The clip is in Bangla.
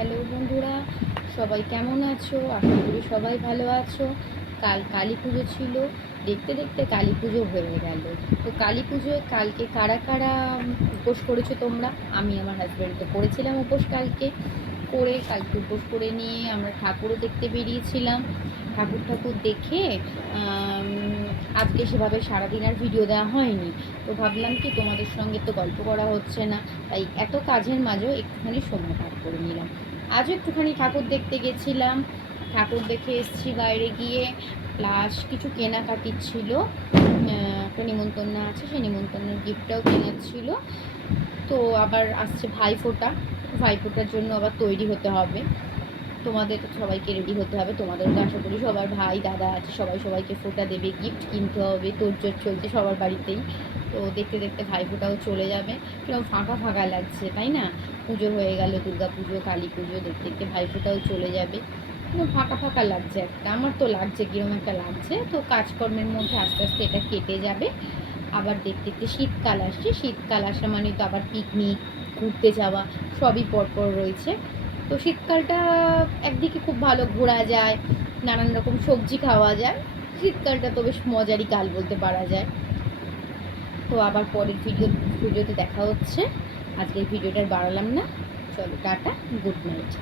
হ্যালো বন্ধুরা, সবাই কেমন আছো? আশা করি সবাই ভালো আছো। কাল কালী পুজো ছিল, দেখতে দেখতে কালী পুজো হয়ে গেল। তো কালী পুজোয় কালকে কারা কারা উপোস করেছো তোমরা? আমি আমার হাজব্যান্ড তো করেছিলাম উপোস কালকে। কালকে উপোস করে নিয়ে আমরা ঠাকুরও দেখতে বেরিয়েছিলাম। ঠাকুর দেখে আজকে সেভাবে সারাদিন আর ভিডিও দেওয়া হয়নি। তো ভাবলাম কি তোমাদের সঙ্গে তো গল্প করা হচ্ছে না, তাই এত কাজের মাঝেও একটুখানি সময় পার করে নিলাম। আজও একটুখানি ঠাকুর দেখতে গেছিলাম, ঠাকুর দেখে এসেছি বাইরে গিয়ে। প্লাস কিছু কেনাকাটি ছিল, একটা নিমন্ত্রণ আছে, সেই নিমন্ত্রণের গিফটটাও কেনার ছিল। তো আবার আসছে ভাইফোঁটা, ভাইফোঁটার জন্য আবার তৈরি হতে হবে। তোমাদের সবাইকে রেডি হতে হবে, তোমাদেরও তো আশা করি সবার ভাই দাদা আছে, সবাই সবাইকে ফোঁটা দেবে, গিফট কিনতে হবে, তোড়জোড় চলছে সবার বাড়িতেই। তো দেখতে দেখতে ভাইফোঁটাও চলে যাবে। কিরকম ফাঁকা ফাঁকা লাগছে, তাই না? পুজো হয়ে গেল, দুর্গা পুজো, কালী পুজো, দেখতে দেখতে ভাইফোঁটাও চলে যাবে। ফাঁকা ফাঁকা লাগছে একটা, আমার তো লাগছে, কিরকম একটা লাগছে। তো কাজকর্মের মধ্যে আস্তে আস্তে এটা কেটে যাবে। আবার দেখতে দেখতে শীতকাল আসছে, শীতকাল আসা মানে তো আবার পিকনিক, ঘুরতে যাওয়া, সবই পরপর রয়েছে। তো শীতকালটা একদিকে খুব ভালো, ঘোরা যায়, নানান রকম সবজি খাওয়া যায়। শীতকালটা তো বেশ মজারই কাল বলতে পারা যায়। তো আবার পরের ভিডিওতে দেখা হচ্ছে। আজকের ভিডিওটা আর বাড়ালাম না, চলো টাটা, গুড নাইট।